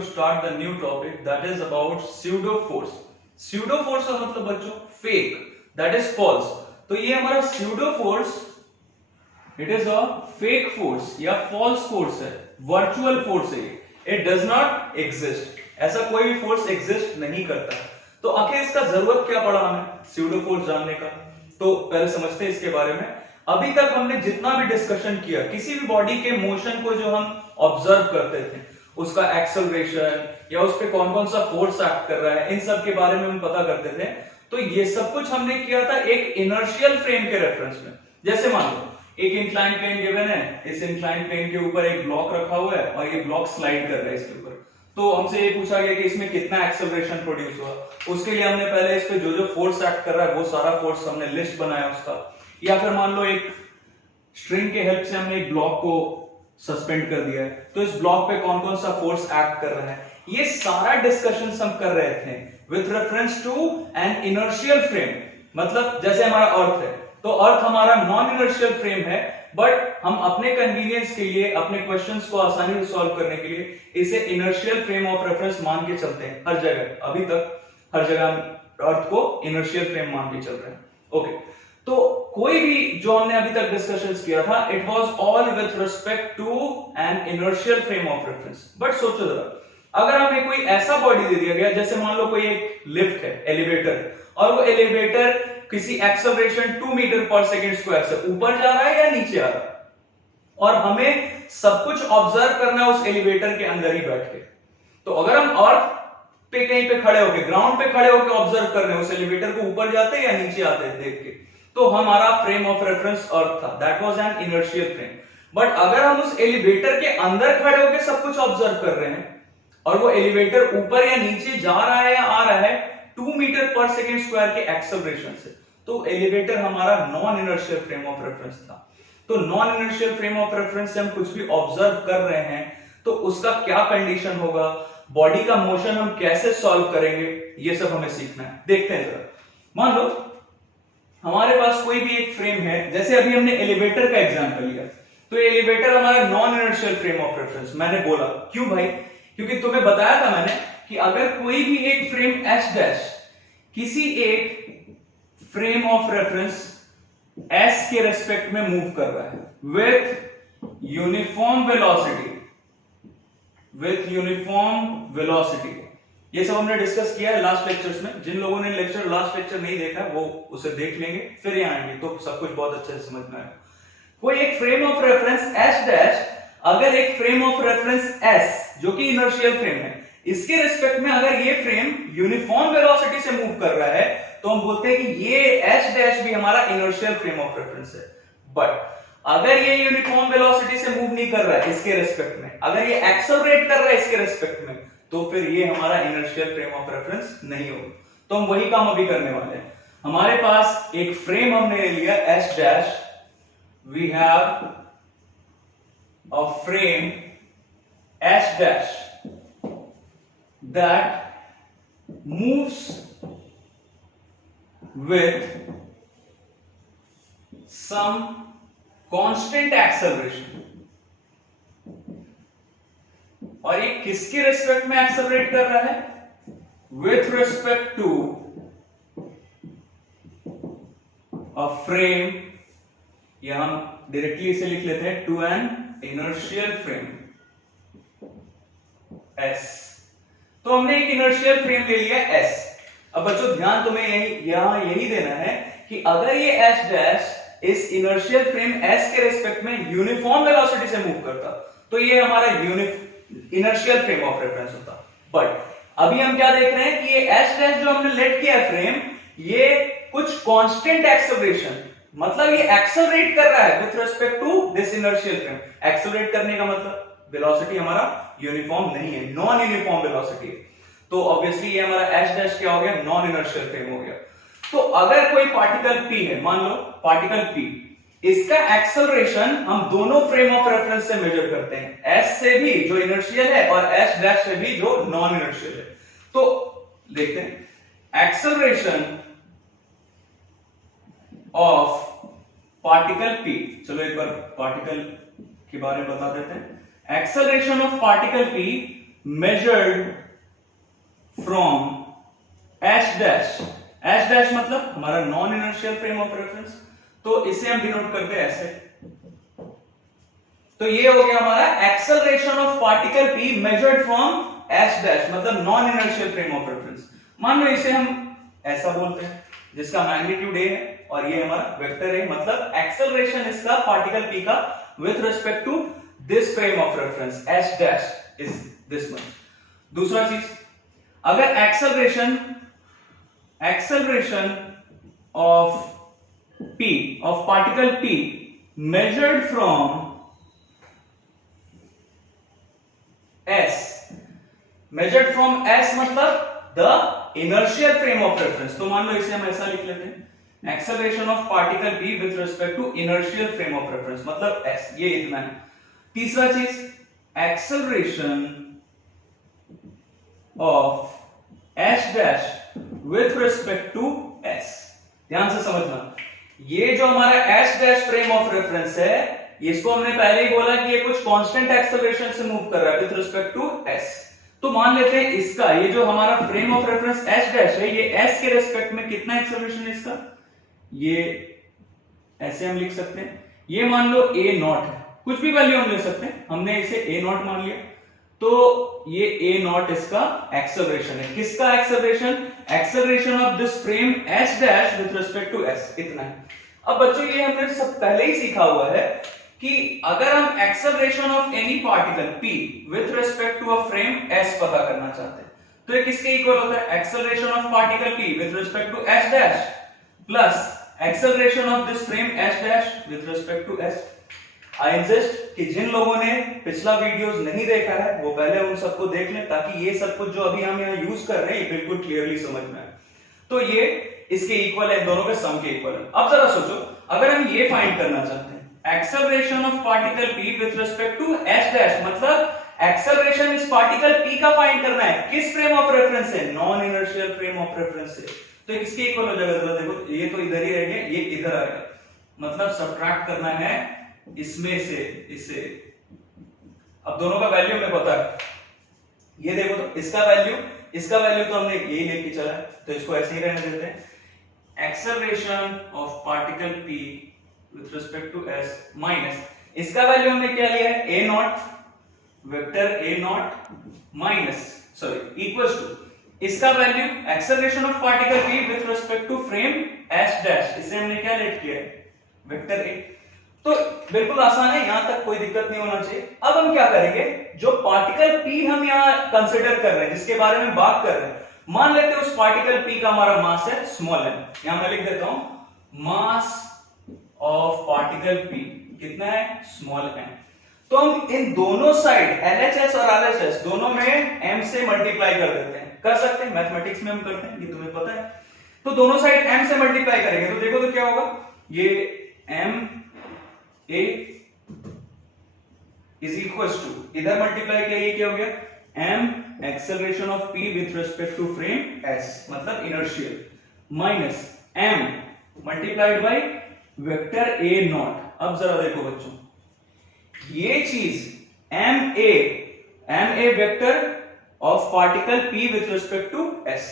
to start the new topic that is about pseudo force. Pseudo force का मतलब बच्चों fake, that is false. तो ये हमारा pseudo force, it is a fake force या false force है, virtual force है. It does not exist. ऐसा कोई भी force exist नहीं करता. तो आखिर इसका जरूरत क्या पड़ा हमें pseudo force जानने का? तो पहले समझते हैं इसके बारे में. अभी तक हमने जितना भी डिस्कशन किया, किसी भी बॉडी के मोशन को जो हम ऑब्जर्व करते थे, उसका एक्सेलरेशन या उस पे कौन कौन सा फोर्स एक्ट कर रहा है, इन सब के बारे में हम पता करते थे. तो ये सब कुछ हमने किया था एक इनर्शियल फ्रेम के रेफरेंस में. जैसे मान लो एक इंक्लाइन प्लेन गिवन है, इस इंक्लाइन प्लेन के ऊपर एक ब्लॉक रखा हुआ है और ये ब्लॉक स्लाइड कर रहा है इसके ऊपर. तो हमसे ये पूछा गया कि इसमें कितना एक्सेलरेशन प्रोड्यूस हुआ. उसके लिए हमने पहले इस पे जो जो फोर्स एक्ट कर रहा है वो सारा फोर्स हमने लिस्ट बनाया उसका. या फिर मान लो एक स्ट्रिंग के हेल्प से हमने एक ब्लॉक को सस्पेंड कर दिया है, तो इस ब्लॉक पे कौन कौन सा फोर्स एक्ट कर रहा है, ये सारा डिस्कशन हम कर रहे थे with reference to an inertial frame. मतलब जैसे हमारा अर्थ है, तो अर्थ हमारा नॉन इनर्शियल फ्रेम है, बट हम अपने कन्वीनियंस के लिए, अपने क्वेश्चंस को आसानी से सॉल्व करने के लिए इसे इनर्शियल फ्रेम ऑफ रेफरेंस मान के चलते हैं. हर जगह, अभी तक हर जगह हम अर्थ को इनर्शियल फ्रेम मान के चल रहे हैं. ओके, तो कोई भी जो हमने अभी तक डिस्कशंस किया था, it was all with respect to an inertial frame of reference. But सोचो जरा, अगर हमें कोई ऐसा बॉडी दे दिया गया, जैसे मान लो कोई एक लिफ्ट है, एलिवेटर, और वो एलिवेटर किसी एक्सेलरेशन 2 मीटर पर सेकंड स्क्वायर से ऊपर जा रहा है या नीचे आ रहा है, और हमें सब कुछ ऑब्जर्व करना है उस एलिवेटर के अंदर ही बैठ के. तो अगर हम अर्थ पे कहीं पे खड़े होके, ग्राउंड पे खड़े होके ऑब्जर्व कर रहे हैं उस एलिवेटर को ऊपर जाते हैं या नीचे आते हैं देख के, तो हमारा फ्रेम ऑफ रेफरेंस अर्थ था, that was an inertial frame. But अगर हम उस एलिवेटर के अंदर खड़े होकर सब कुछ ऑब्जर्व कर रहे हैं और वो एलिवेटर ऊपर या नीचे जा रहा है या आ रहा है 2 मीटर पर सेकंड स्क्वायर के एक्सेलरेशन से, तो एलिवेटर हमारा non inertial frame of reference था. तो non inertial frame of reference से हम कुछ भी ऑब्जर्व कर रहे हैं तो उसका क्या कंडीशन होगा, बॉडी का मोशन हम कैसे सॉल्व करेंगे, ये सब हमें सीखना है. देखते हैं जरा. मान लो हमारे पास कोई भी एक फ्रेम है, जैसे अभी हमने एलिवेटर का एग्जांपल लिया, तो एलिवेटर हमारा non inertial frame of reference. मैंने बोला क्यों भाई, क्योंकि तुम्हें बताया था मैंने कि अगर कोई भी एक फ्रेम एस डैश किसी एक फ्रेम ऑफ रेफरेंस एस के रेस्पेक्ट में मूव कर रहा है विथ यूनिफॉर्म वेलोसिटी, ये सब हमने डिस्कस किया है लास्ट लेक्चर्स में. जिन लोगों ने लास्ट लेक्चर नहीं देखा वो उसे देख लेंगे, फिर यहां आएंगे तो सब कुछ बहुत अच्छे से समझ में आएगा. कोई एक frame of reference S dash, अगर एक फ्रेम ऑफ रेफरेंस एस जो कि इनर्शियल फ्रेम है, इसके रिस्पेक्ट में अगर ये फ्रेम यूनिफॉर्म वेलोसिटी से मूव कर रहा है, तो हम बोलते हैं कि ये एस डैश भी हमारा इनर्शियल फ्रेम ऑफ रेफरेंस है. बट अगर ये यूनिफॉर्म वेलोसिटी से मूव नहीं कर रहा है इसके रिस्पेक्ट में, अगर ये एक्सेलरेट कर रहा है इसके रिस्पेक्ट में, तो फिर ये हमारा इनर्शियल फ्रेम ऑफ रेफरेंस नहीं होगा. तो हम वही काम अभी करने वाले हैं. हमारे पास एक फ्रेम हमने ले लिया S dash, we have a frame S dash that moves with some constant acceleration. और ये किसके रिस्पेक्ट में एक्सेलरेट कर रहा है, with respect to a frame, या हम डायरेक्टली इसे लिख लेते हैं to an inertial frame S. तो हमने एक इनर्शियल फ्रेम ले लिया S. अब बच्चों ध्यान तुम्हें यही देना है कि अगर ये S डैश इस इनर्शियल फ्रेम S के रिस्पेक्ट में यूनिफॉर्म वेलोसिटी से मूव करता, तो ये हमारा इनर्शियल फ्रेम ऑफ रेफरेंस होता. बट अभी हम क्या देख रहे हैं कि ये S डैश जो हमने लेट किया है फ्रेम, ये कुछ कांस्टेंट एक्सेलरेशन, मतलब ये एक्सेलरेट कर रहा है with respect to this inertial frame. Accelerate करने का मतलब वेलोसिटी हमारा यूनिफॉर्म नहीं है, नॉन यूनिफॉर्म वेलोसिटी है. तो ऑब्वियसली ये हमारा एस डैश क्या हो गया, नॉन इनर्शियल फ्रेम हो गया. तो अगर कोई पार्टिकल P है, मान लो पार्टिकल P, इसका एक्सेलरेशन हम दोनों फ्रेम ऑफ रेफरेंस से मेजर करते हैं, S से भी जो इनर्शियल है और S डैश से भी जो नॉन इनर्शियल है. तो देखते हैं एक्सेलरेशन ऑफ पार्टिकल P. चलो एक बार पार्टिकल के बारे में बता देते हैं. Acceleration of particle P measured from H dash मतलब हमारा non inertial frame of reference, तो इसे हम डिनोट करते हैं ऐसे। तो ये हो गया हमारा acceleration of particle P measured from H dash मतलब non inertial frame of reference. मान लो इसे हम ऐसा बोलते हैं जिसका मैग्नीट्यूड ए है और ये हमारा वेक्टर है, मतलब एक्सेलरेशन इसका पार्टिकल पी का with respect to this frame of reference H dash is this much. दूसरा चीज, अगर acceleration of P of particle P measured from S मतलब the inertial frame of reference, तो मान लो इसे हम ऐसा लिख लेते हैं, acceleration of particle P with respect to inertial frame of reference मतलब एस, ये इतना है। तीसरा चीज, acceleration of H dash with respect to S. ध्यान से समझना, ये जो हमारा H dash frame of reference है, इसको हमने पहले ही बोला कि ये कुछ कांस्टेंट एक्सेलरेशन से मूव कर रहा है विथ रिस्पेक्ट टू एस। तो मान लेते हैं इसका, ये जो हमारा frame of reference H dash है, ये एस के रिस्पेक्ट में कितना एक्सेलरेशन है इसका, ये ऐसे हम लिख सकते हैं, ये मान लो ए नॉट है, कुछ भी वैल्यू हम ले सकते हैं, हमने इसे ए नॉट मान लिया, तो ये ए नॉट इसका एक्सेलरेशन है। किसका acceleration? Acceleration of this frame H dash with respect to S, इतना है। अब बच्चों ये हमने सब पहले ही सीखा हुआ है कि अगर हम acceleration of any particle p with respect to a frame s पता करना चाहते हैं, तो ये किसके इक्वल होता है? Acceleration of particle p with respect to h dash plus acceleration of this frame h dash with respect to s। I insist कि जिन लोगों ने पिछला वीडियोस नहीं देखा है वो पहले उन सबको देख लें, ताकि ये सब कुछ जो अभी हम यहाँ यूज कर रहे हैं ये बिल्कुल क्लियरली समझ में आए। तो ये इसके इक्वल है, दोनों के सम के इक्वल है। अब जरा सोचो, अगर हम ये फाइंड करना चाहते हैं acceleration of particle p with respect to h dash, मतलब एक्सेलरेशन इस पार्टिकल p का फाइंड करना है, किस फ्रेम ऑफ रेफरेंस से? Non inertial frame of reference से। तो किसके इक्वल हो जाएगा? देखो ये तो इधर ही रहेंगे, ये इधर आएगा, मतलब सब्ट्रैक्ट करना है इसमें से इसे। अब दोनों का वैल्यू हमें पता है, ये देखो तो इसका वैल्यू तो हमने यही लेके चला है, तो इसको ऐसे ही रहने देते हैं। Acceleration of particle p with respect to s minus इसका वैल्यू हमने क्या लिया है? a naught, vector a naught minus sorry equals to इसका value acceleration of particle p with respect to frame s dash, इसे हमने क्या लेट किया है? Vector a। तो बिल्कुल आसान है, यहां तक कोई दिक्कत नहीं होना चाहिए। अब हम क्या करेंगे, जो पार्टिकल p हम यहां कंसीडर कर रहे हैं, जिसके बारे में बात कर रहे हैं, मान लेते हैं उस पार्टिकल p का हमारा मास है स्मॉल m, यहां मैं लिख देता हूं मास ऑफ पार्टिकल p कितना है? Small m। तो हम इन दोनों साइड LHS और RHS दोनों में m से मल्टीप्लाई कर देते हैं, कर सकते हैं, मैथमेटिक्स में हम करते हैं, ये तुम्हें पता है। तो दोनों साइड m से मल्टीप्लाई करेंगे तो देखो तो क्या होगा, ये m a is equals to, इधर मल्टीप्लाई किया ये क्या हो गया? m acceleration of p with respect to frame s मतलब inertial minus m multiplied by vector a naught. अब जरा देखो बच्चों, ये चीज ma vector of particle p with respect to s,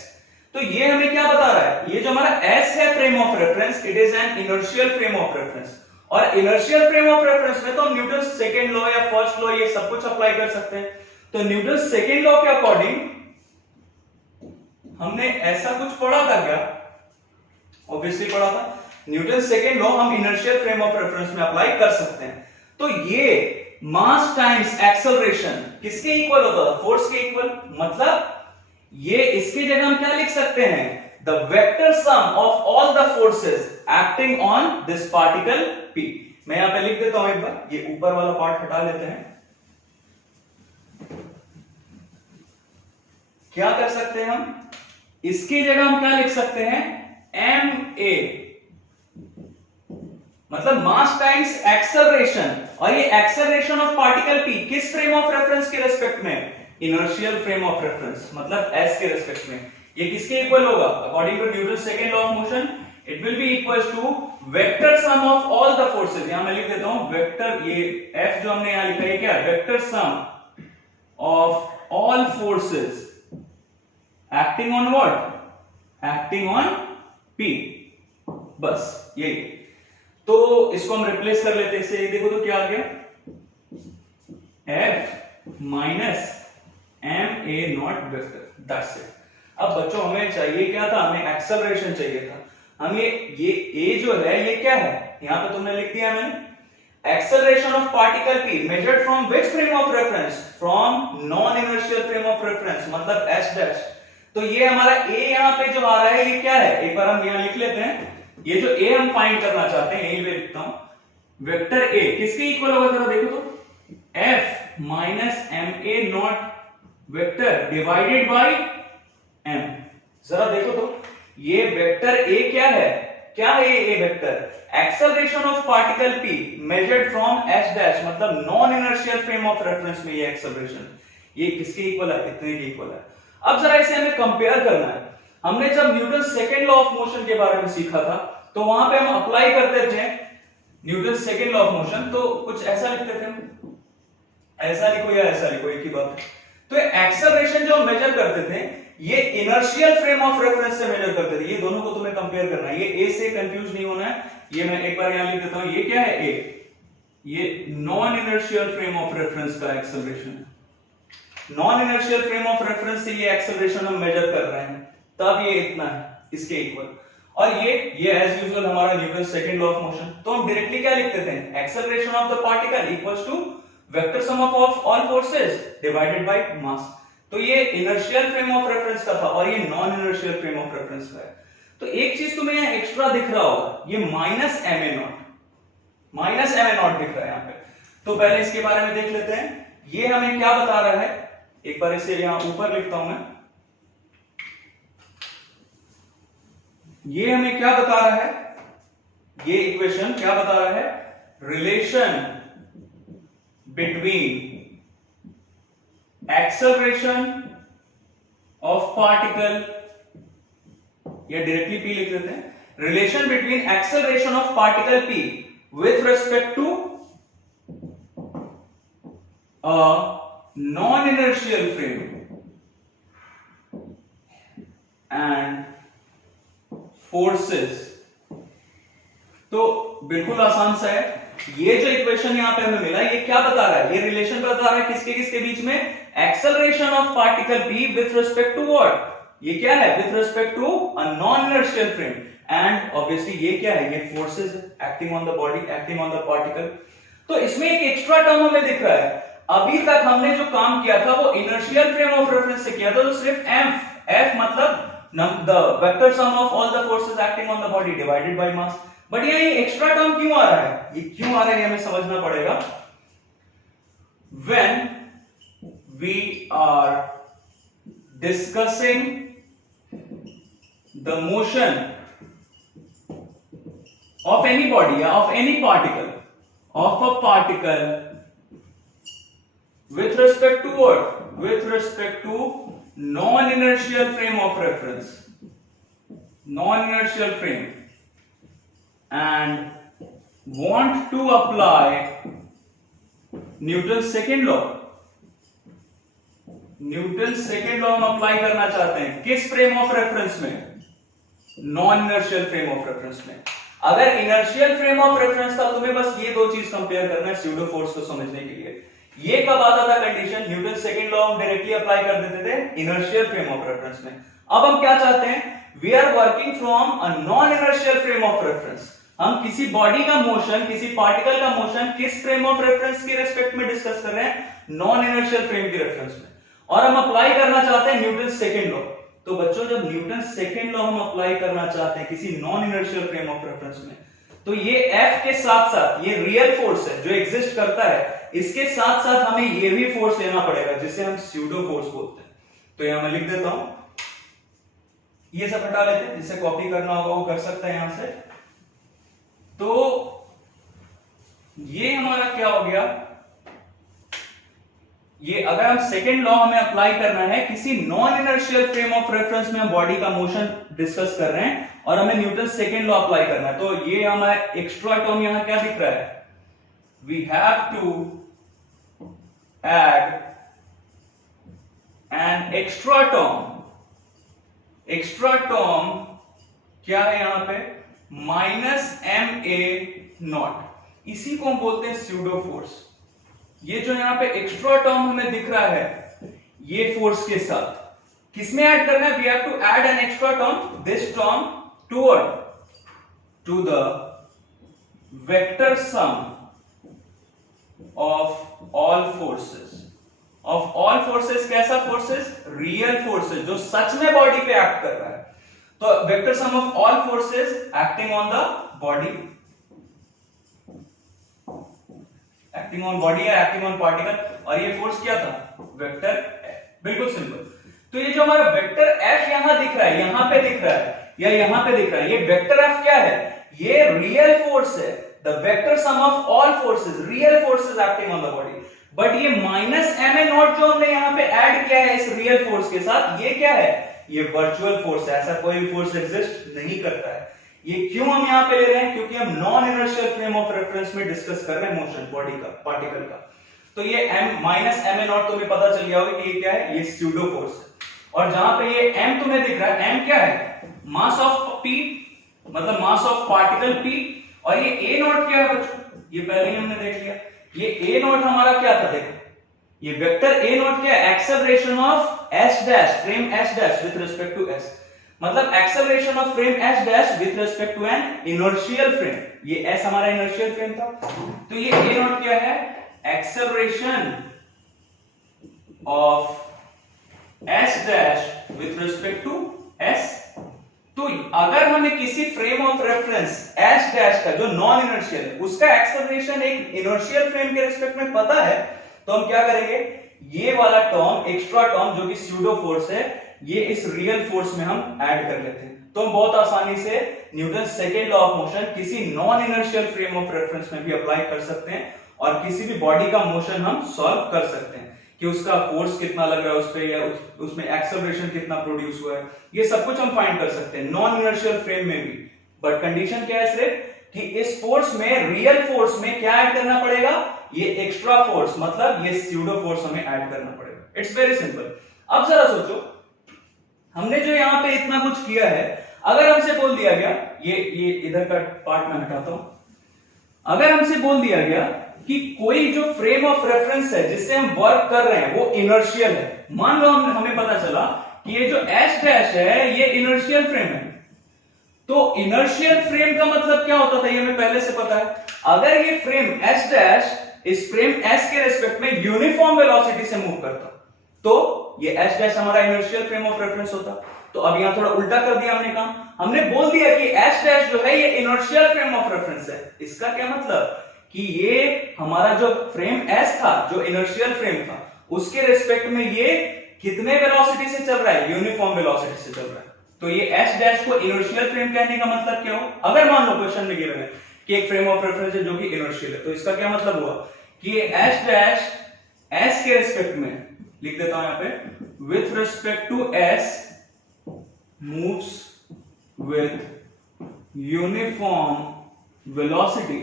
तो ये हमें क्या बता रहा है? ये जो हमारा s है frame of reference, it is an inertial frame of reference, और इनर्शियल फ्रेम ऑफ रेफरेंस में तो हम न्यूटन सेकंड लॉ या फर्स्ट लॉ ये सब कुछ अप्लाई कर सकते हैं। तो न्यूटन सेकंड लॉ के अकॉर्डिंग हमने ऐसा कुछ पढ़ा था क्या? ऑब्वियसली पढ़ा था। न्यूटन सेकंड लॉ हम इनर्शियल फ्रेम ऑफ रेफरेंस में अप्लाई कर सकते हैं। तो ये मास टाइम्स एक्सेलरेशन किसके इक्वल होता था? फोर्स के इक्वल, मतलब ये इसकी जगह हम क्या लिख सकते हैं? The vector sum of all the forces acting on this particle P। मैं यहां पे लिख देता हूं एक बार, ये ऊपर वाला पार्ट हटा लेते हैं। क्या कर सकते हैं हम? इसकी जगह हम क्या लिख सकते हैं? ma मतलब मास टाइम्स एक्सेलरेशन, और ये एक्सेलरेशन ऑफ पार्टिकल p किस फ्रेम ऑफ रेफरेंस के रेस्पेक्ट में? इनर्शियल फ्रेम ऑफ रेफरेंस मतलब s के रेस्पेक्ट में। ये किसके इक्वल होगा? According to Newton second law of motion it will be equals to vector sum of all the forces. यहां मैं लिख देता हूं वेक्टर, ये f जो हमने यहां लिखा है क्या? Vector sum of all forces acting on what? Acting on P. बस यही। तो इसको हम रिप्लेस कर लेते हैं इससे, देखो तो क्या आ गया, F minus M A naught vector, that's it. अब बच्चों हमें चाहिए क्या था, हमें एक्सेलरेशन चाहिए था। हम ये ए जो है ये क्या है, यहां पे तुमने लिख दिया मैंने, acceleration of particle P measured from which frame of reference? From non-inertial frame of reference, मतलब S dash। तो ये हमारा A यहाँ पे जो आ रहा है ये क्या है, एक बार हम यहाँ लिख लेते हैं। ये जो A हम फाइंड करना चाहते हैं, यही पे लिखता हूं, वेक्टर A किसके इक्वल होगा जरा देखो तो, F minus M A naught vector divided by M। जरा देखो तो ये वेक्टर A क्या है, क्या है ये vector, acceleration of particle P measured from S dash, मतलब non inertial frame of reference में ये एक्सेलरेशन, ये किसके इक्वल है, इतने के इक्वल है। अब जरा इसे हमें कंपेयर करना है। हमने जब Newton second law of motion के बारे में सीखा था तो वहां पे हम अप्लाई करते थे Newton second law of motion, तो कुछ ऐसा लिखते थे हम, ऐसा लिखो या ऐसा लिखो, एक ही बात है। तो एक्सेलरेशन जो हम मेजर करते थे ये इनर्शियल फ्रेम ऑफ रेफरेंस से मेजर करते थे। ये दोनों को तुम्हें कंपेयर करना है, ये ए से कंफ्यूज नहीं होना है। ये मैं एक बार यहां लिख देता हूं, ये क्या है ए, ये non inertial frame of reference का एक्सेलरेशन है। Non inertial frame of reference से ये एक्सेलरेशन हम मेजर कर रहे हैं, तब ये इतना है इसके इक्वल। और ये एज यूजुअल हमारा Newton second law of motion. तो हम डायरेक्टली क्या लिख देते हैं, acceleration of the particle equals to vector sum of all forces divided by mass. तो ये इनर्शियल फ्रेम ऑफ रेफरेंस का था और ये non inertial frame of reference का है। तो एक चीज तुम्हें यहां एक्स्ट्रा दिख रहा होगा, ये माइनस एम ए नॉट दिख रहा है यहां पे। तो पहले इसके बारे में देख लेते हैं, ये हमें क्या बता रहा है, एक बार इसे यहां ऊपर लिखता हूं मैं। ये हमें क्या बता रहा है, ये इक्वेशन क्या बता रहा है, relation between acceleration of particle, या डायरेक्टली P लिख लेते हैं, relation between acceleration of particle P with respect to a non-inertial frame and forces। तो बिल्कुल आसान सा है, ये जो इक्वेशन यहां पे हमें मिला ये क्या बता रहा है, ये रिलेशन बता रहा है किसके किसके बीच में, acceleration of particle P with respect to what, ये क्या है, with respect to a non inertial frame, and obviously ये क्या है, ये forces acting on the body, acting on the particle. तो इसमें एक एक्स्ट्रा टर्म हमें दिख रहा है, अभी तक हमने जो काम किया था वो इनर्शियल फ्रेम ऑफ रेफरेंस से किया था, तो सिर्फ F मतलब the vector sum of all the forces acting on the body divided by mass। But ये एक्स्ट्रा टर्म क्यों आ रहा है, ये क्यों आ रहा है हमें समझना पड़ेगा। When we are discussing the motion of any body, of any particle, of a particle with respect to what, with respect to non-inertial frame of reference, non-inertial frame, and want to apply Newton's second law, Newton second law हम apply करना चाहते हैं किस frame of reference में, non inertial frame of reference में। अगर inertial frame of reference था तुम्हें बस ये दो चीज कंपेयर करना है स्यूडो फोर्स को समझने के लिए। ये कब आता था कंडीशन, न्यूटन सेकेंड लॉ हम डायरेक्टली अप्लाई कर देते थे इनर्शियल फ्रेम ऑफ रेफरेंस में। अब हम क्या चाहते हैं, we are working from a non inertial frame of reference. हम किसी बॉडी का मोशन, किसी पार्टिकल का मोशन किस फ्रेम ऑफ रेफरेंस के रेस्पेक्ट में डिस्कस कर रहे हैं, नॉन इनर्शियल फ्रेम के रेफरेंस में, और हम अप्लाई करना चाहते हैं न्यूटन सेकेंड लॉ। तो बच्चों जब न्यूटन सेकेंड लॉ हम अप्लाई करना चाहते हैं किसी non inertial frame of reference में, तो ये F के साथ साथ ये रियल फोर्स है जो एग्जिस्ट करता है, इसके साथ साथ हमें ये भी फोर्स लेना पड़ेगा जिसे हम स्यूडो फोर्स बोलते हैं। तो यहां मैं लिख देता हूं, ये सब हटा लेते हैं, जिसे कॉपी करना होगा वो कर सकता है यहां से। तो ये हमारा क्या हो गया, ये अगर हम सेकेंड लॉ हमें अप्लाई करना है किसी non inertial frame of reference में, हम बॉडी का मोशन डिस्कस कर रहे हैं और हमें न्यूटन सेकेंड लॉ अप्लाई करना है, तो ये हमारा एक्स्ट्रा टर्म यहां क्या दिख रहा है, we have to add an extra term क्या है यहां पे, -ma0, इसी को हम बोलते हैं स्यूडो फोर्स। ये जो यहां पे एक्स्ट्रा टर्म हमें दिख रहा है, ये फोर्स के साथ किसमें ऐड करना है, we have to add an extra term, this term to the vector sum of all forces. कैसा फोर्सेस, रियल फोर्सेस, जो सच में बॉडी पे एक्ट कर रहा है। तो vector sum of all forces acting on body या एक्टिंग ऑन पार्टिकल, और ये फोर्स क्या था, वेक्टर एफ। बिल्कुल सिंपल। तो ये जो हमारा वेक्टर एफ यहां दिख रहा है, यहां पे दिख रहा है या यहां पे दिख रहा है, ये वेक्टर एफ क्या है, ये रियल फोर्स है, the vector sum of all forces, real forces acting on the body. But ये -ma0 जो हमने यहां पे ऐड किया है इस रियल फोर्स के साथ, ये क्या है, ये वर्चुअल फोर्स है, ऐसा कोई भी फोर्स एग्जिस्ट नहीं करता है। ये क्यों हम यहां पे ले रहे हैं, क्योंकि हम non inertial frame of reference में डिस्कस कर रहे हैं मोशन बॉडी का, पार्टिकल का। तो ये -ma0 तुम्हें पता चल गया होगा कि ये क्या है, ये स्यूडो फोर्स है। और जहां पे ये m तुम्हें दिख रहा है, m क्या है, मास ऑफ p, मतलब मास ऑफ पार्टिकल p, और ये a0 क्या है बच्चों, ये पहले ही हमने देख लिया। ये a0 हमारा क्या था, देखो ये वेक्टर a0 क्या है, acceleration of s dash, frame s dash with respect to s, मतलब acceleration of frame s dash with respect to an inertial frame. ये s हमारा इनर्शियल फ्रेम था, तो ये a0 क्या है, acceleration of s dash with respect to s। तो अगर हमें किसी frame of reference s dash का जो नॉन इनर्शियल है, उसका एक्सेलरेशन एक इनर्शियल फ्रेम के रिस्पेक्ट में पता है, तो हम क्या करेंगे, ये वाला टर्म, एक्स्ट्रा टर्म जो कि स्यूडो फोर्स है, ये इस रियल फोर्स में हम ऐड कर लेते हैं। तो हम बहुत आसानी से Newton second law of motion किसी non inertial frame of reference में भी अप्लाई कर सकते हैं, और किसी भी बॉडी का मोशन हम सॉल्व कर सकते हैं कि उसका फोर्स कितना लग रहा है उस पे, या उसमें एक्सेलरेशन कितना प्रोड्यूस हुआ है, ये सब कुछ हम फाइंड कर सकते हैं नॉन इनर्शियल फ्रेम में भी। बट कंडीशन क्या है सिर्फ कि इस फोर्स में, रियल फोर्स में क्या ऐड करना पड़ेगा, ये एक्स्ट्रा फोर्स, मतलब ये स्यूडो फोर्स हमें ऐड करना पड़ेगा। It's very simple. अब जरा सोचो, हमने जो यहां पे इतना कुछ किया है, अगर हमसे बोल दिया गया, ये इधर का पार्ट में हटाता हूं, अगर हमसे बोल दिया गया कि कोई जो फ्रेम ऑफ रेफरेंस है जिससे हम वर्क कर रहे हैं वो इनर्शियल है, मान लो हमें पता चला कि ये जो s डैश है ये इनर्शियल फ्रेम है, तो इनर्शियल फ्रेम का मतलब क्या होता था, ये हमें पहले से पता है। अगर ये फ्रेम s डैश इस फ्रेम s के रेस्पेक्ट में यूनिफॉर्म वेलोसिटी से मूव करता, तो ये s डैश हमारा इनर्शियल फ्रेम ऑफ रेफरेंस होता। तो अब यहां थोड़ा उल्टा कर दिया हमने काम, हमने बोल दिया कि s डैश जो है ये इनर्शियल फ्रेम ऑफ रेफरेंस है। इसका क्या मतलब कि ये हमारा जो फ्रेम s था, जो इनर्शियल फ्रेम था, उसके रेस्पेक्ट में ये कितने वेलोसिटी से चल रहा है, यूनिफॉर्म वेलोसिटी से चल रहा है। तो ये s डैश को इनर्शियल फ्रेम कहने का मतलब क्या हो, अगर मान लो क्वेश्चन में गिवन है कि एक फ्रेम ऑफ रेफरेंस है जो कि इनर्शियल है, तो इसका क्या मतलब हुआ कि ये s डैश s के रेस्पेक्ट में, लिख देता हूं यहां पे, with respect to s moves with uniform velocity.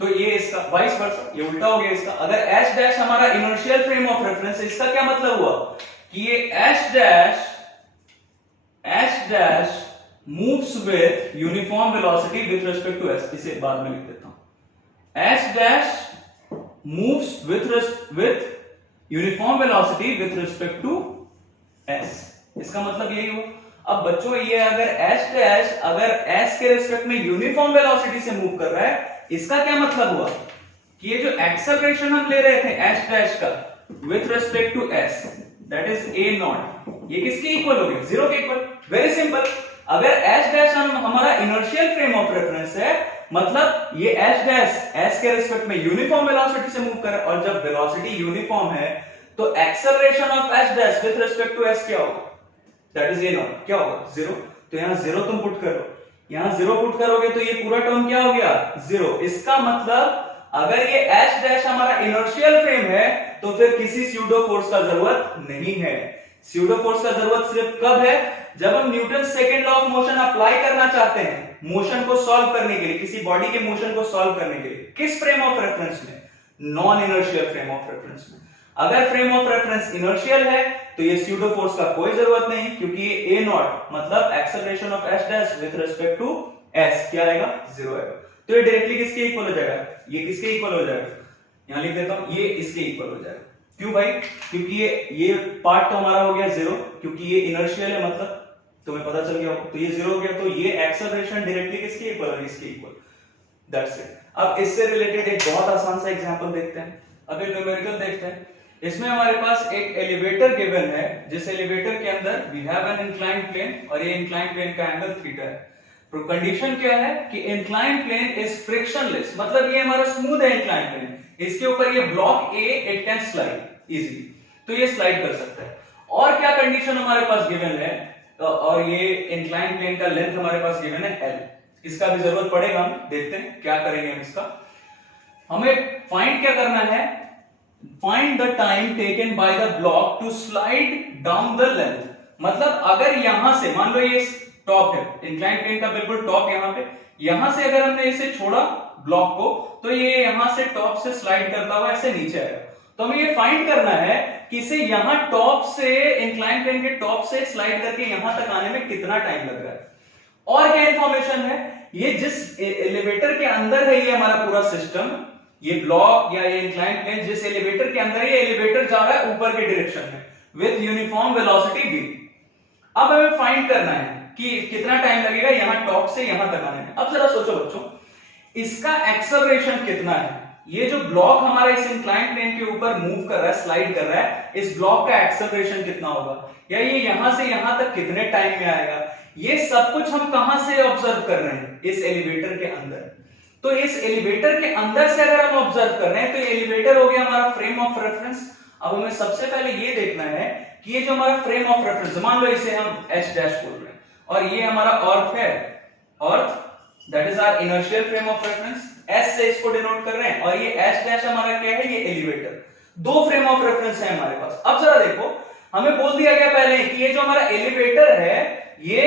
तो ये इसका वाइस वर्सा, ये उल्टा हो गया इसका। अगर s डैश हमारा इनर्शियल फ्रेम ऑफ रेफरेंस है, इसका क्या मतलब हुआ कि ये s dash moves with uniform velocity with respect to s। इसे बाद में लिख देता हूं, s dash moves with uniform velocity with respect to s। इसका मतलब यही हुआ। अब बच्चों ये अगर s डैश अगर s के रिस्पेक्ट में यूनिफॉर्म वेलोसिटी से मूव कर रहा है, इसका क्या मतलब हुआ कि ये जो एक्सेलरेशन हम ले रहे थे s डैश का with respect to s, that is a0, ये किसके इक्वल हो गया, 0 के इक्वल। Very simple. अगर s डैश हमारा इनर्शियल फ्रेम ऑफ रेफरेंस है, मतलब ये s डैश s के रिस्पेक्ट में यूनिफॉर्म वेलोसिटी से मूव कर रहा है, और जब वेलोसिटी यूनिफॉर्म है तो acceleration of s dash with respect to s क्या होगा, दैट इज a0, क्या होगा, 0। तो यहां 0 तुम पुट करो, यहां 0 पुट करोगे तो ये पूरा टर्म क्या हो गया, 0। इसका मतलब अगर ये s डैश हमारा इनर्शियल फ्रेम है, तो फिर किसी स्यूडो फोर्स का जरूरत नहीं है। स्यूडो फोर्स का जरूरत सिर्फ कब है, जब हम Newton second law of motion apply करना चाहते हैं मोशन को सॉल्व करने के लिए, किसी बॉडी के मोशन को सॉल्व करने के लिए। किस फ्रेम ऑफ रेफरेंस में, non inertial frame of reference में। अगर फ्रेम ऑफ रेफरेंस इनर्शियल है तो ये स्यूडो फोर्स का कोई जरूरत नहीं, क्योंकि ये a नॉट मतलब acceleration of s dash with respect to s क्या आएगा, 0 आएगा। तो ये डायरेक्टली किसके इक्वल हो जाएगा, ये किसके इक्वल हो जाएगा, यहां लिख देता हूं, ये इसके इक्वल हो जाएगा। क्यों भाई, क्योंकि ये पार्ट तो हमारा हो गया 0, क्योंकि ये इनर्शियल है, मतलब तुम्हें पता चल गया होगा, तो ये 0 हो गया, तो ये एक्सेलरेशन डायरेक्टली किसके इक्वल है, इसके इक्वल। That's it. अब इससे रिलेटेड एक बहुत आसान सा एग्जांपल देखते हैं। अब एक न्यूमेरिकल देखते हैं। इसमें हमारे पास एक एलिवेटर गिवन है, जिस एलिवेटर के अंदर we have an inclined plane और ये इंक्लाइंड प्लेन का एंगल थीटा है। तो कंडीशन क्या है कि इंक्लाइंड प्लेन इज फ्रिक्शनलेस, मतलब ये हमारा स्मूथ है इंक्लाइंड प्लेन, इसके ऊपर ये block A it can slide easily, तो ये स्लाइड कर सकता है। और क्या कंडीशन हमारे पास गिवन है, और ये इंक्लाइंड प्लेन का लेंथ हमारे पास गिवन है l, इसका भी जरूरत पड़ेगा, हम देखते हैं क्या करेंगे हम इसका। हमें फाइंड क्या करना है, find the time taken by the block to slide down the length. मतलब अगर यहां से मान लो ये टॉप है, इंक्लाइंड प्लेन का बिल्कुल टॉप यहां पे, यहां से अगर हमने इसे छोड़ा ब्लॉक को, तो ये यहां से टॉप से स्लाइड करता हुआ ऐसे नीचे आएगा। तो हमें ये फाइंड करना है कि इसे यहां टॉप से, इंक्लाइंड प्लेन के टॉप से स्लाइड करके यहां तक आने में कितना टाइम लग रहा है। और क्या इंफॉर्मेशन है, ये जिस एलिवेटर के अंदर है ये हमारा पूरा सिस्टम, ये ब्लॉक या ये इंक्लाइंड प्लेन जिस एलिवेटर के अंदर, ये एलिवेटर जा रहा है ऊपर के डायरेक्शन में विद यूनिफॉर्म वेलोसिटी v। अब हमें फाइंड करना है कि कितना टाइम लगेगा यहां टॉप से यहां तक आने में। अब जरा सोचो बच्चों, इसका एक्सेलरेशन कितना है, ये जो ब्लॉक हमारा इस इंक्लाइंड प्लेन के ऊपर मूव कर रहा है, स्लाइड कर रहा है, इस ब्लॉक का एक्सेलरेशन कितना होगा, या ये यहां से यहां तक कितने टाइम में आएगा, ये सब कुछ हम कहां से ऑब्जर्व कर रहे हैं, इस एलिवेटर के अंदर। तो इस एलिवेटर के अंदर से अगर हम ऑब्जर्व कर रहे हैं, तो ये एलिवेटर हो गया हमारा फ्रेम ऑफ रेफरेंस। अब हमें सबसे पहले ये देखना है कि ये जो हमारा फ्रेम ऑफ रेफरेंस, मान लो इसे हम h डैश बोल रहे हैं, और ये हमारा अर्थ है, earth that is our inertial frame of reference, s से इसको डिनोट कर रहे हैं, और ये h डैश हमारा क्या है, ये एलिवेटर। दो फ्रेम ऑफ रेफरेंस है हमारे पास। अब जरा देखो, हमें बोल दिया गया पहले कि ये जो हमारा एलिवेटर है ये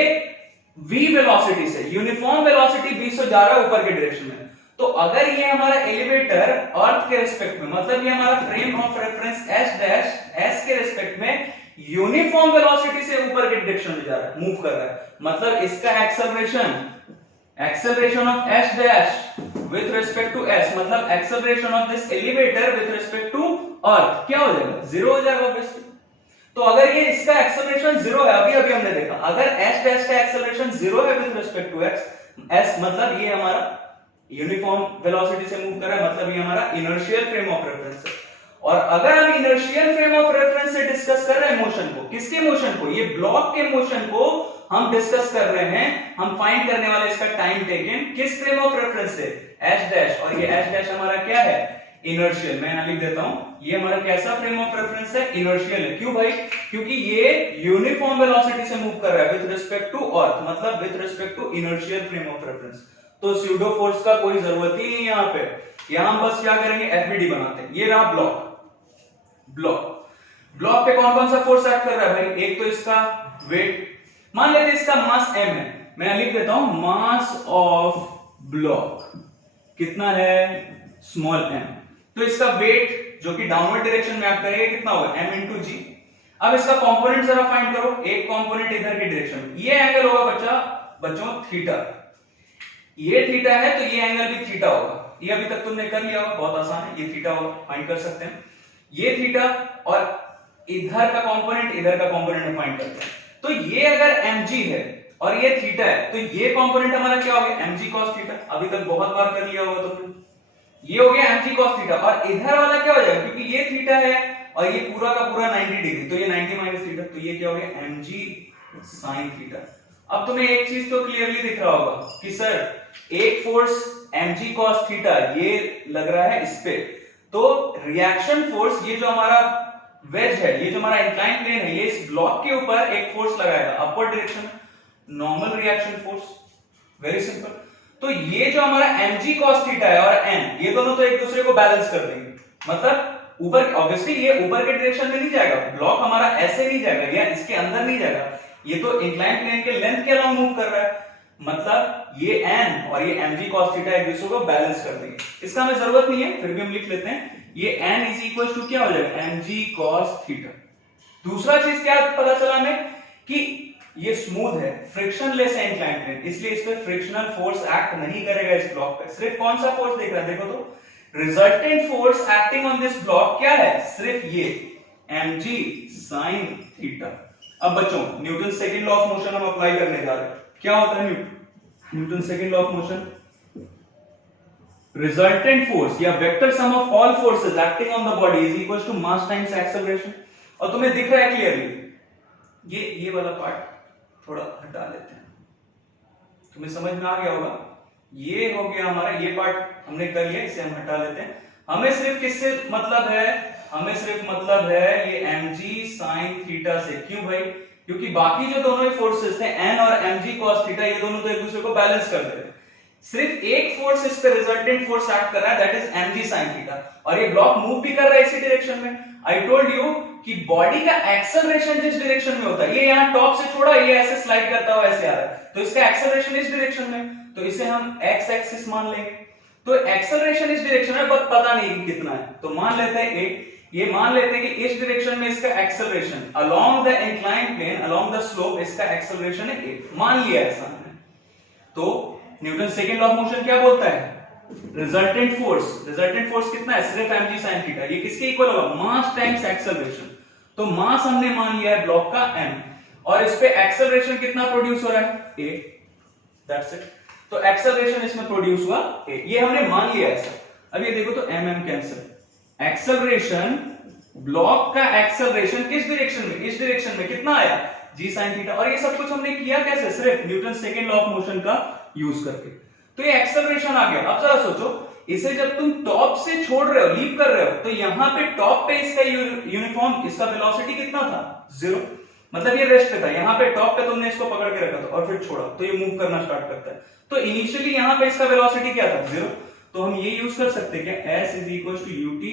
v वेलोसिटी से, यूनिफॉर्म वेलोसिटी v से जा रहा है ऊपर के डायरेक्शन में। तो अगर ये हमारा एलिवेटर अर्थ के रिस्पेक्ट में, मतलब ये हमारा frame of reference h dash s के रिस्पेक्ट में यूनिफॉर्म वेलोसिटी से ऊपर के डायरेक्शन में जा रहा है, मूव कर रहा है, मतलब इसका acceleration of h dash with respect to s, मतलब acceleration of this elevator with respect to earth क्या हो जाएगा, 0 हो जाएगा ऑब्वियसली। तो अगर ये इसका एक्सेलरेशन 0 है, अभी अभी हमने देखा, अगर h डैश का एक्सेलरेशन 0 है विथ रिस्पेक्ट टू s, मतलब ये हमारा यूनिफॉर्म वेलोसिटी से मूव कर रहा है, मतलब ये हमारा इनर्शियल फ्रेम ऑफ रेफरेंस है। और अगर हम इनर्शियल फ्रेम ऑफ रेफरेंस से डिस्कस कर रहे हैं मोशन को, किसके मोशन को, ये ब्लॉक के मोशन को हम डिस्कस कर रहे हैं, हम फाइंड करने वाले इसका टाइम टेकन किस फ्रेम ऑफ रेफरेंस से, h डैश, और ये h डैश हमारा क्या है, इनर्शियल। मैं यहां लिख देता हूं, ये हमारा कैसा फ्रेम ऑफ रेफरेंस है, इनर्शियल है। क्यों भाई, क्योंकि ये यूनिफॉर्म वेलोसिटी से मूव कर रहा है विद रिस्पेक्ट टू अर्थ, मतलब with respect to inertial frame of reference. तो स्यूडो फोर्स का कोई जरूरत ही नहीं यहां पे, यहां हम बस क्या करेंगे, एफबीडी बनाते हैं। ये रहा ब्लॉक पे कौन कौन सा फोर्स एक्ट कर रहा है भाई, एक तो इसका वेट, मान लेते हैं इसका मास m है, मैं लिख देता हूं मास ऑफ ब्लॉक कितना है, स्मॉल m। तो इसका वेट जो कि डाउनवर्ड डायरेक्शन में एक्ट करेगा कितना होगा, m इंटू जी। अब इसका कंपोनेंट जरा फाइंड करो, एक कंपोनेंट इधर की डायरेक्शन में, ये एंगल होगा बच्चों थीटा, ये थीटा है तो ये एंगल भी थीटा होगा, ये अभी तक तुमने कर लिया होगा, बहुत आसान है, ये थीटा होगा, फाइंड कर सकते हैं ये थीटा, और इधर का कंपोनेंट इधर का कंपोनेंट हम फाइंड करते हैं। तो ये अगर mg है और ये थीटा है, तो ये कंपोनेंट हमारा क्या हो गया, mg cos थीटा, अभी तक बहुत बार कर लिया होगा तुमने, ये हो गया mg cos थीटा, और इधर वाला क्या हो जाएगा, क्योंकि ये थीटा है और ये पूरा का पूरा 90 डिग्री, तो ये 90 माइनस थीटा, तो ये क्या हो गया, mg sin थीटा। अब तुम्हें एक चीज तो क्लियरली दिख रहा होगा कि सर एक फोर्स mg cos थीटा ये लग रहा है इस पे, तो रिएक्शन फोर्स, ये जो हमारा वेज है, ये जो हमारा इंक्लाइंड प्लेन है, ये इस ब्लॉक के ऊपर एक फोर्स लगाएगा अपवर्ड डायरेक्शन में, normal reaction force, very simple. तो ये जो हमारा mg cos थीटा है और n, ये दोनों तो एक दूसरे को बैलेंस कर देंगे, मतलब ऊपर, ऑब्वियसली ये ऊपर के डायरेक्शन में नहीं जाएगा, ब्लॉक हमारा ऐसे नहीं जाएगा या इसके अंदर नहीं जाएगा, ये तो इंक्लाइंड प्लेन के लेंथ के अलावा मूव कर रहा है, मतलब ये n और ये mg cos थीटा एक दूसरे को बैलेंस कर देंगे। इसका हमें जरूरत नहीं है, फिर भी हम लिख लेते हैं ये n इज इक्वल टू क्या हो जाएगा mg cos थीटा। दूसरा चीज क्या पता चला हमें कि ये स्मूथ है, फ्रिक्शनलेस है इंक्लाइंड प्लेन, इसलिए इस पे फ्रिक्शनल फोर्स एक्ट नहीं करेगा इस ब्लॉक पे। सिर्फ कौन सा फोर्स देख रहा है, देखो तो resultant force acting on this block क्या है, सिर्फ ये mg sin थीटा। अब बच्चों Newton second law of motion हम अप्लाई करने जा रहे हैं। क्या होता है Newton second law of motion, resultant force या vector sum of all forces acting on the body is equal to mass times acceleration. और तुम्हें दिख रहा है क्लियरली, ये वाला पार्ट थोड़ा हटा लेते हैं, तुम्हें समझ में आ गया होगा। ये हो गया हमारा, ये पार्ट हमने कर लिया, इसे हम हटा लेते हैं। हमें सिर्फ किससे मतलब है, हमें सिर्फ मतलब है ये mg sin थीटा से। क्यों भाई, क्योंकि बाकी जो दोनों ही फोर्सेस थे n और mg cos थीटा, ये दोनों तो एक दूसरे को बैलेंस कर दे रहे हैं। सिर्फ एक फोर्स इस पे रिजल्टेंट फोर्स एक्ट कर रहा है, that is mg sin theta, और ये ब्लॉक मूव भी कर रहा है इसी डायरेक्शन में। आई टोल्ड यू कि बॉडी का एक्सेलरेशन जिस डायरेक्शन में होता है, ये यहाँ टॉप से छोड़ा, ये ऐसे स्लाइड करता हुआ ऐसे आ रहा है, तो इसका एक्सेलरेशन इस डायरेक्शन में, तो इसे हम x एक्सिस मान लेंगे। तो एक्सेलरेशन इस डायरेक्शन में, बट पता नहीं कितना है, तो मान लेते हैं a। ये मान लेते हैं कि इस डायरेक्शन में इसका acceleration along the inclined plane, along the slope, इसका एक्सेलरेशन है a, मान लिया ऐसा हमने। तो Newton second law of motion क्या बोलता है, रिजल्टेंट फोर्स कितना है, सिर्फ mg sin थीटा। ये किसके इक्वल होगा, मास टाइम्स एक्सेलरेशन। तो मास हमने मान लिया है ब्लॉक का m, और इस पे एक्सेलरेशन कितना प्रोड्यूस हो रहा है, a, दैट्स इट। तो एक्सेलरेशन इसमें प्रोड्यूस हुआ a, ये हमने मान लिया ऐसा। अब ये देखो तो mm कैंसिल, एक्सेलरेशन ब्लॉक का एक्सेलरेशन किस डायरेक्शन में, इस डायरेक्शन में, कितना आया g sin थीटा। और ये सब कुछ हमने किया कैसे, सिर्फ Newton second law of motion का यूज करके। तो ये एक्सेलरेशन आ गया। अब जरा सोचो, इसे जब तुम टॉप से छोड़ रहे हो, लीव कर रहे हो, तो यहां पे टॉप पे इसका यूनिफॉर्म, इसका वेलोसिटी कितना था, 0, मतलब ये रेस्ट पे था। यहां पे टॉप पे तुमने इसको पकड़ के रखा था और फिर छोड़ा, तो ये मूव करना स्टार्ट करता है। तो इनिशियली यहां पे इसका वेलोसिटी क्या था, 0। तो हम ये यूज कर सकते हैं क्या, s is equal to ut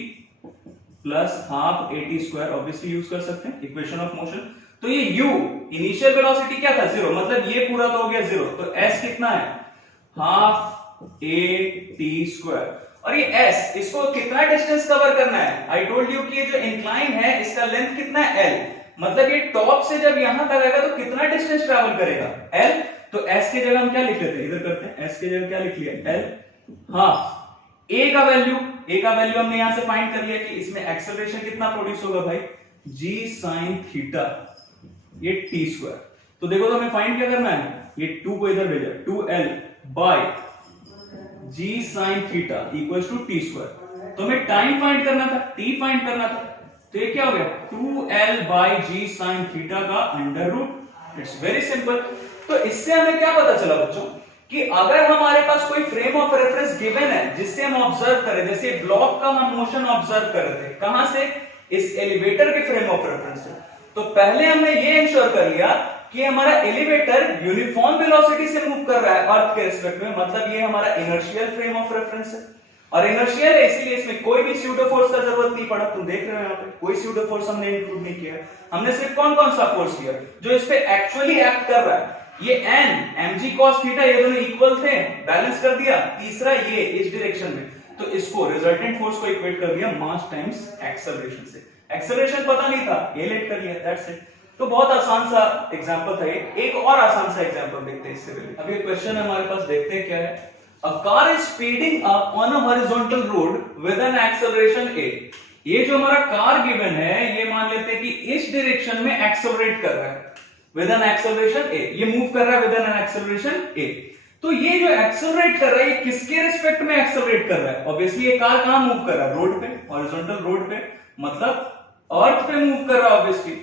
plus half at square, obviously use कर सकते हैं इक्वेशन ऑफ मोशन। तो ये u इनिशियल वेलोसिटी क्या था, 0, मतलब ये पूरा तो हो गया 0, तो s कितना है, हाफ at स्क्वायर। और ये s, इसको कितना डिस्टेंस कवर करना है, आई टोल्ड यू कि ये जो इंक्लाइन है इसका लेंथ कितना है, l, मतलब ये टॉप से जब यहां तक आएगा तो कितना डिस्टेंस ट्रैवल करेगा, l। तो s की जगह हम क्या लिख लेते हैं, इधर करते हैं, s की जगह क्या लिख लिया, l। हाफ a का वैल्यू हमने यहां से फाइंड कर लिया कि इसमें एक्सेलरेशन कितना प्रोड्यूस होगा भाई, g sin थीटा, ये t स्क्वायर। तो देखो तो हमें फाइंड क्या करना है, ये 2 को इधर भेजा, 2l by g sin theta equals to t square. तो हमें टाइम फाइंड करना था, t फाइंड करना था, तो ये क्या हो गया, 2l by g sin theta का under root. It's very simple. तो इससे हमें क्या पता चला बच्चों, कि अगर हमारे पास कोई फ्रेम ऑफ रेफरेंस गिवन है जिससे हम ऑब्जर्व करें, जैसे ब्लॉक का हम मोशन ऑब्जर्व कर रहे थे, कहां से, इस एलिवेटर के फ्रेम ऑफ रेफरेंस से, तो पहले हमने ये इंश्योर कर लिया कि हमारा एलिवेटर यूनिफॉर्म वेलोसिटी से मूव कर रहा है अर्थ के रिस्पेक्ट में, मतलब ये हमारा इनर्शियल फ्रेम ऑफ रेफरेंस है। और इनर्शियल है इसीलिए इसमें कोई भी स्यूडो फोर्स का जरूरत नहीं पड़ा। तुम देख रहे हो यहाँ पे कोई स्यूडो फोर्स हमने इंक्लूड नहीं किया, हमने सिर्फ कौन कौन सा फोर्स लिया जो इस पे एक्चुअली एक्ट कर रहा है, ये n mg cos थीटा, ये दोनों इक्वल थे, बैलेंस कर दिया। तीसरा ये इस डायरेक्शन में, तो इसको रिजल्टेंट फोर्स को इक्वेट कर दिया मास टाइम्स एक्सेलरेशन से। एक्सेलरेशन पता नहीं था, ये लेट कर लिया, दैट्स इट। तो बहुत आसान सा एग्जांपल था ये। एक और आसान सा एग्जांपल देखते हैं इससे पहले। अभी क्वेश्चन है हमारे पास, देखते हैं क्या है। A car is speeding up on a horizontal road with an acceleration a। ये जो हमारा कार गिवन है, ये मान लेते हैं कि इस डायरेक्शन में एक्सेलरेट कर रहा है with an acceleration a, ये मूव कर रहा है with an acceleration a। तो ये जो एक्सेलरेट कर रहा है, ये किसके रिस्पेक्ट में एक्सेलरेट कर रहा है, ऑब्वियसली ये कार कहां मूव कर रहा है, रोड पे, हॉरिजॉन्टल रोड पे, मतलब अर्थ पे मूव कर रहा है ऑब्वियसली।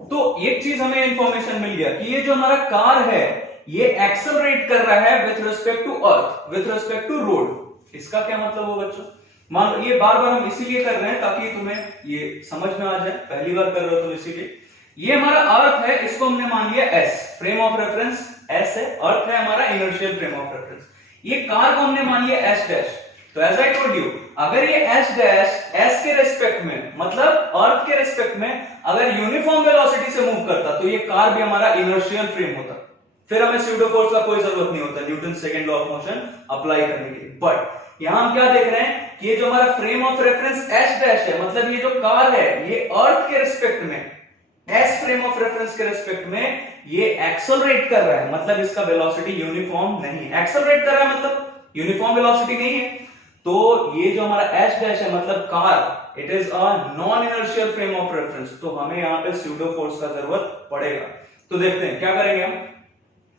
तो एक चीज हमें इंफॉर्मेशन मिल गया कि ये जो हमारा कार है ये एक्सेलरेट कर रहा है with respect to earth, with respect to road. इसका क्या मतलब हो बच्चों, मान लो ये बार बार हम इसीलिए कर रहे हैं ताकि तुम्हें ये समझ में आ जाए, पहली बार कर रहे हो तो इसीलिए। ये हमारा अर्थ है, इसको हमने मान लिया s, frame of reference s है, अर्थ है हमारा इनर्शियल फ्रेम ऑफ रेफरेंस। ये कार को हमने मान लिया s डैश। तो एज आई टोल्ड यू, अगर ये s डैश s के रेस्पेक्ट में, मतलब अर्थ के रेस्पेक्ट में अगर यूनिफॉर्म वेलोसिटी से मूव करता तो ये कार भी हमारा इनर्शियल फ्रेम होता, फिर हमें स्यूडो फोर्स का कोई जरूरत नहीं होता Newton second law of motion apply करने के लिए। बट यहां हम क्या देख रहे हैं कि ये जो हमारा frame of reference H dash है, मतलब ये जो कार है ये अर्थ के रिस्पेक्ट में, एस फ्रेम ऑफ रेफरेंस के रिस्पेक्ट में ये एक्सेलरेट कर रहा है, मतलब इसका वेलोसिटी यूनिफॉर्म नहीं है। एक्सेलरेट कर रहा है मतलब यूनिफॉर्म वेलोसिटी नहीं है। तो ये जो हमारा एच डैश है मतलब car, it is a non inertial frame of reference, तो हमें यहां पे स्यूडो फोर्स का जरूरत पड़ेगा। तो देखते हैं क्या करेंगे हम।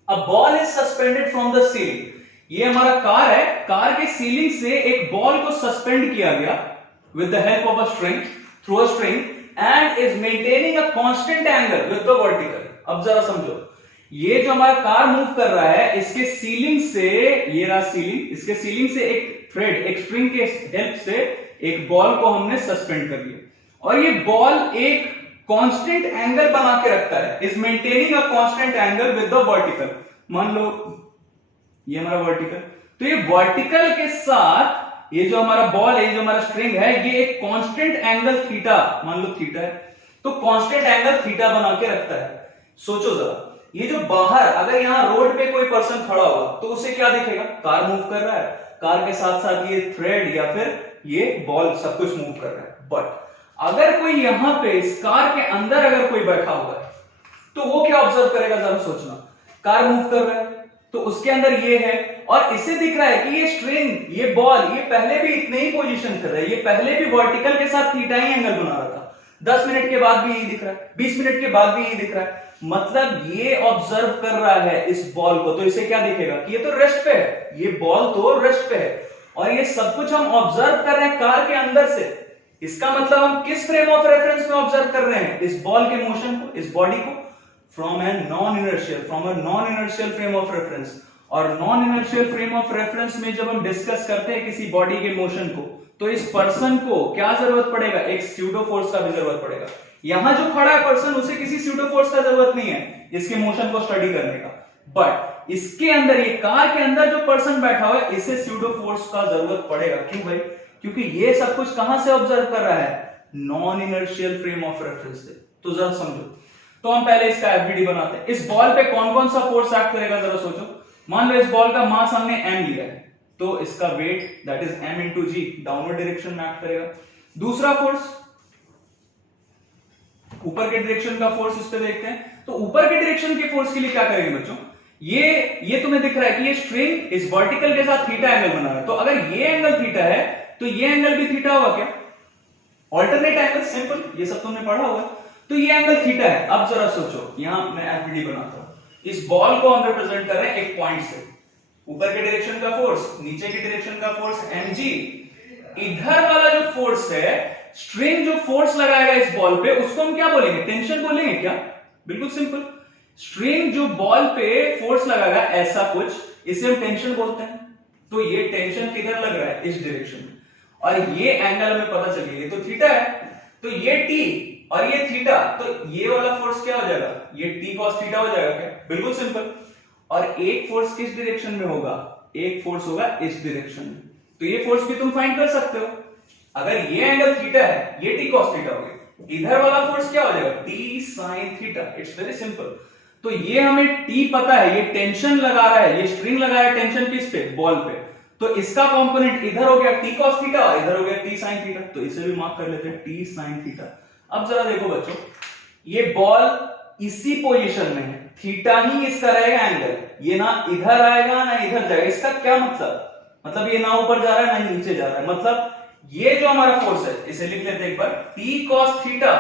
A ball is suspended from the ceiling, ये हमारा कार है, कार के सीलिंग से एक बॉल को सस्पेंड किया गया with the help of a string, through a string, and is maintaining a constant angle with the vertical. अब जरा समझो, ये जो हमारा कार मूव कर रहा है इसके सीलिंग से, ये रहा सीलिंग, इसके सीलिंग से एक थ्रेड, एक स्ट्रिंग के हेल्प से एक बॉल को हमने सस्पेंड कर दिया और ये बॉल एक कांस्टेंट एंगल बना के रखता है, is maintaining a constant angle with the vertical. मान लो ये हमारा वर्टिकल, तो ये वर्टिकल के साथ ये जो हमारा बॉल है, ये जो हमारा स्ट्रिंग है, ये एक कांस्टेंट एंगल थीटा, मान लो थीटा है, तो कांस्टेंट एंगल थीटा बना के रखता है। सोचो जरा, ये जो बाहर अगर यहां रोड पे कोई पर्सन खड़ा होगा तो उसे क्या दिखेगा, कार मूव कर रहा है, कार के साथ साथ ये थ्रेड या फिर ये बॉल सब कुछ मूव कर रहा है। बट अगर कोई यहां पे इस कार के अंदर अगर कोई बैठा हुआ है तो वो क्या ऑब्जर्व करेगा, जरा सोचना। कार मूव कर रहा है तो उसके अंदर ये है और इसे दिख रहा है कि ये स्ट्रिंग, ये बॉल, ये पहले भी इतने ही पोजीशन कर रहा है, ये पहले भी वर्टिकल के साथ थीटा ही एंगल बना रहा था, 10 मिनट के बाद भी यही दिख रहा है, 20 मिनट के बाद भी यही दिख रहा है, मतलब ये ऑब्जर्व कर रहा है इस बॉल को, तो इसे क्या दिखेगा कि ये तो रेस्ट पे है, ये बॉल तो रेस्ट पे है और ये सब कुछ हम ऑब्जर्व कर रहे हैं कार के अंदर से। इसका मतलब हम किस फ्रेम ऑफ रेफरेंस में ऑब्जर्व कर रहे हैं, इस बॉल के मोशन को, इस बॉडी को, from a non inertial frame of reference. और non inertial frame of reference में जब हम डिस्कस करते हैं किसी बॉडी के मोशन को, तो इस पर्सन को क्या जरूरत पड़ेगा, एक स्यूडो फोर्स का भी जरूरत पड़ेगा। यहां जो खड़ा है पर्सन, उसे किसी स्यूडो फोर्स का जरूरत नहीं है इसके मोशन को स्टडी करने का, बट इसके अंदर, ये कार के अंदर जो पर्सन बैठा हुआ है, इसे स्यूडो फोर्स का जरूरत पड़ेगा। क्यों भाई, क्योंकि ये सब कुछ कहां से ऑब्जर्व कर रहा है, non inertial frame of reference से। तो जरा समझो, तो हम पहले इसका एफडीडी बनाते हैं। इस बॉल पे कौन कौन सा फोर्स एक्ट करेगा, जरा सोचो। मान लो इस बॉल का मास हमने m लिया है, तो इसका weight that is m into g downward direction में एक्ट करेगा। दूसरा फोर्स, ऊपर के डायरेक्शन का फोर्स इस पे देखते हैं। तो ऊपर के डायरेक्शन के फोर्स के लिए क्या करेंगे बच्चों, ये तुम्हें दिख रहा है कि ये स्ट्रिंग इस वर्टिकल के साथ थीटा एंगल बना रहा है, तो अगर ये एंगल थीटा है तो ये एंगल भी थीटा होगा क्या, ऑल्टरनेट एंगल, सिंपल, ये सब तुमने पढ़ा होगा। तो ये एंगल थीटा है। अब जरा सोचो, यहां मैं एफडीडी बनाता हूं, इस बॉल को हम रिप्रेजेंट कर रहे हैं एक पॉइंट से, ऊपर के डायरेक्शन का फोर्स, नीचे के डायरेक्शन का फोर्स mg, इधर वाला जो फोर्स है, स्ट्रिंग जो फोर्स लगाएगा इस बॉल पे, उसको हम क्या बोलेंगे, टेंशन बोलेंगे क्या, बिल्कुल सिंपल। स्ट्रिंग जो बॉल पे फोर्स लगाएगा ऐसा कुछ, इसे हम टेंशन बोलते हैं। तो ये टेंशन किधर लग रहा है, इस डायरेक्शन में, और ये एंगल हमें पता चल गया, ये तो थीटा है, तो ये t और ये थीटा, तो ये वाला फोर्स क्या हो जाएगा, ये t cos थीटा हो जाएगा क्या, बिल्कुल सिंपल। और एक फोर्स किस डायरेक्शन में होगा, एक फोर्स होगा इस डायरेक्शन में, तो ये फोर्स भी तुम फाइंड कर सकते हो। अगर ये एंगल थीटा है, ये t cos थीटा हो गया, इधर वाला फोर्स क्या हो जाएगा, t sin theta. It's very simple. तो ये हमें t पता है, ये टेंशन लगा रहा है, ये स्ट्रिंग लगाया टेंशन किस पे, बॉल पे, तो इसका कंपोनेंट इधर हो गया t cos थीटा और इधर हो गया t sin थीटा, तो इसे भी मार्क कर लेते हैं t sin थीटा। अब जरा देखो बच्चों, ये बॉल इसी पोजीशन में है, थीटा ही इसका रहेगा एंगल, ये ना इधर आएगा ना इधर जाएगा। इसका क्या मतलब ये ना ऊपर जा रहा है ना नीचे जा रहा है, मतलब ये जो हमारा फोर्स है, इसे लिख लेते हैं एक बार, t cos theta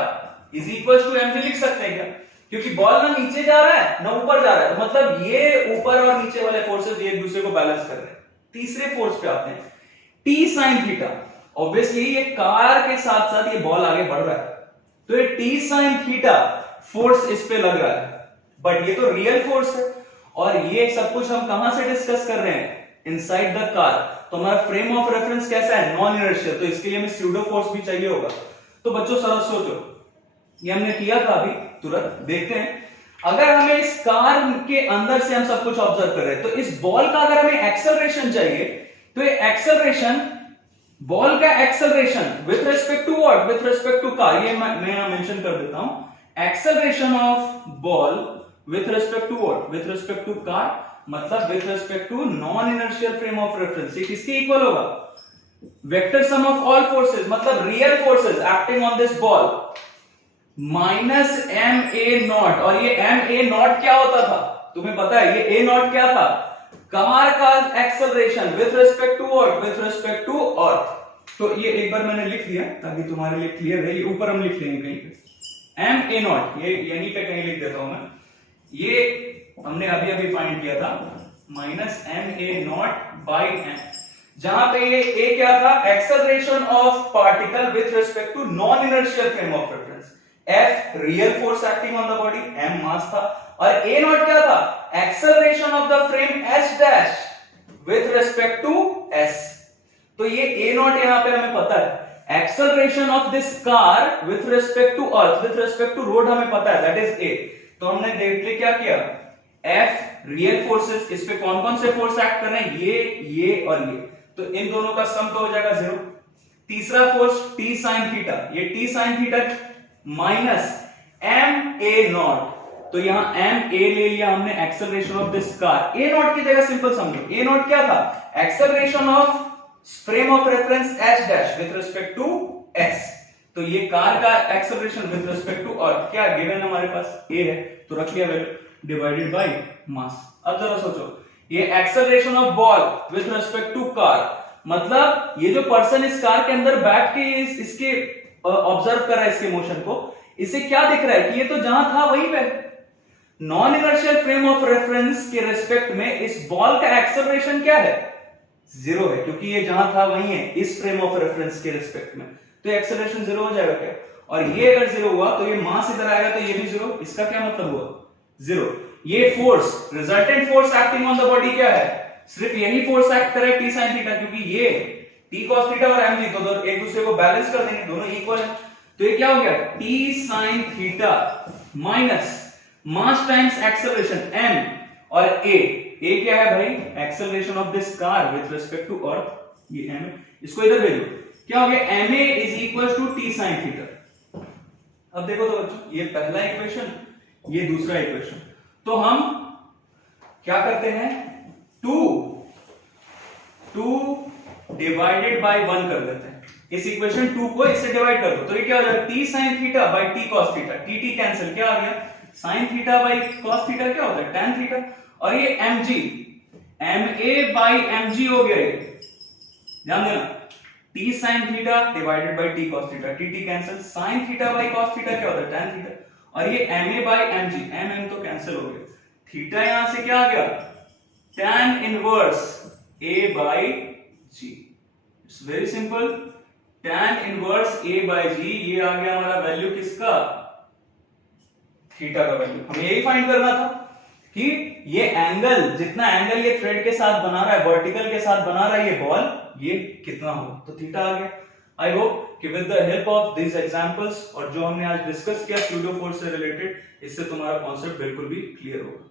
is equal to mg लिख सकते हैं क्या, क्योंकि बॉल ना नीचे जा रहा है ना ऊपर जा रहा है, मतलब ये ऊपर और नीचे वाले फोर्सेस ये एक दूसरे को बैलेंस कर रहे हैं। तीसरे फोर्स पे आते हैं, t sin थीटा। ऑब्वियसली ये कार के साथ साथ ये बॉल आगे बढ़ रहा है, तो ये t sin थीटा फोर्स इस पे लग रहा है, बट ये तो रियल फोर्स है और ये सब कुछ हम कहां से डिस्कस कर रहे हैं, इनसाइड द कार। तो हमारा फ्रेम ऑफ रेफरेंस कैसा है, नॉन इनर्शियल, तो इसके लिए हमें स्यूडो फोर्स भी चाहिए होगा। तो बच्चों सरल सोचो, ये हमने किया था अभी, तुरंत देखते हैं। अगर हमें इस कार के अंदर से हम सब कुछ ऑब्जर्व कर रहे हैं, तो इस बॉल का अगर हमें एक्सेलरेशन चाहिए, तो ये एक्सेलरेशन, बॉल का acceleration with respect to what, with respect to car, ये मैं यहां मेंशन कर देता हूं, acceleration of ball with respect to what, with respect to car, मतलब with respect to non inertial frame of reference, ये किसके इक्वल होगा, vector sum of all forces, मतलब real forces acting on this ball minus M A naught. और ये M A naught क्या होता था, तुम्हें पता है ये ए नॉट क्या था, कार का acceleration with respect to what, with respect to earth. तो ये एक बार मैंने लिख दिया ताकि तुम्हारे लिए क्लियर है, ये ऊपर हम लिख लेंगे कहीं पे एम ए नॉट, ये यहीं पे कहीं लिख देता हूं मैं, ये हमने अभी अभी फाइंड किया था minus M A naught by M, जहां पे ये ए क्या था, acceleration of particle with respect to non inertial frame of reference, F real force acting on the body, M mass था, और ए नॉट क्या था, acceleration of the frame H dash with respect to S. तो ये A naught यहां पे हमें पता है, acceleration of this car with respect to earth, with respect to road हमें पता है, दैट इज ए। तो हमने डायरेक्टली क्या किया, एफ रियल फोर्सेस, इस पे कौन कौन से फोर्स एक्ट कर रहे हैं, ये और ये, तो इन दोनों का सम तो हो जाएगा 0। तीसरा फोर्स टी साइन थीटा, ये T sine theta minus M A naught, तो यहां एम ए ले लिया हमने, acceleration of this car, A naught की जगह सिंपल समझो, ए नॉट क्या था, acceleration of frame of reference H dash with respect to S. तो ये कार का एक्सेलरेशन विथ रिस्पेक्ट टू और क्या गिवन हमारे पास ए है, तो रख लिया वैल्यू डिवाइडेड बाय मास। अब जरा सोचो, ये acceleration of ball with respect to car, मतलब ये जो पर्सन इस कार के अंदर बैठ के इसके ऑब्जर्व कर रहा है इसके मोशन को, इसे क्या दिख रहा है कि ये तो जहां था वहीं पे, non inertial frame of reference के रिस्पेक्ट में इस बॉल का एक्सेलरेशन क्या है, 0 है, क्योंकि ये जहां था वहीं है इस फ्रेम ऑफ रेफरेंस के रिस्पेक्ट में, तो एक्सेलरेशन 0 हो जाएगा क्या, और ये अगर 0 हुआ तो ये मास इधर आएगा तो ये भी 0, इसका क्या मतलब हुआ 0। ये force, resultant force acting on the body क्या है, सिर्फ यही फोर्स एक्ट करे टी साइन थीटा, क्योंकि ये टी कॉस थीटा और एम जी तो एक दूसरे को बैलेंस कर देंगे, दोनों इक्वल है, तो ये क्या हो गया, T sine theta minus mass times acceleration m, और a क्या है भाई, acceleration of this car with respect to earth, ये m है, इसको इधर भेजो, क्या हो गया, ma is equal to T sine theta. अब देखो तो बच्चों, ये पहला इक्वेशन, ये दूसरा इक्वेशन, तो हम क्या करते हैं, 2 डिवाइडेड बाय 1 कर देते हैं, इस इक्वेशन 2 को इससे डिवाइड कर दो, तो ये क्या हो जाएगा, T sine theta by T cos theta, T cancel, क्या आ गया, sine theta by cos theta क्या होता है, tan थीटा, और ये mg, ma बाय mg हो गया, ये ध्यान देना, t sin theta divided by t cos theta, t cancel, sin theta by cos theta क्या होता है, tan थीटा, और ये ma बाय mg, mm तो कैंसिल हो गया, थीटा यहां से क्या आ गया, tan inverse a by g, it's very simple, tan inverse a by g, ये आ गया हमारा वैल्यू किसका, थीटा का वैल्यू। हमें यही फाइंड करना था कि ये एंगल, जितना एंगल ये थ्रेड के साथ बना रहा है, वर्टिकल के साथ बना रहा है ये बॉल, ये कितना हो, तो थीटा आ गया। आई होप कि with the help of this examples और जो हमने आज डिस्कस किया स्यूडो फोर्स से रिलेटेड, इससे तुम्हारा कॉन्सेप्ट बिल्कुल भी क्लियर होगा।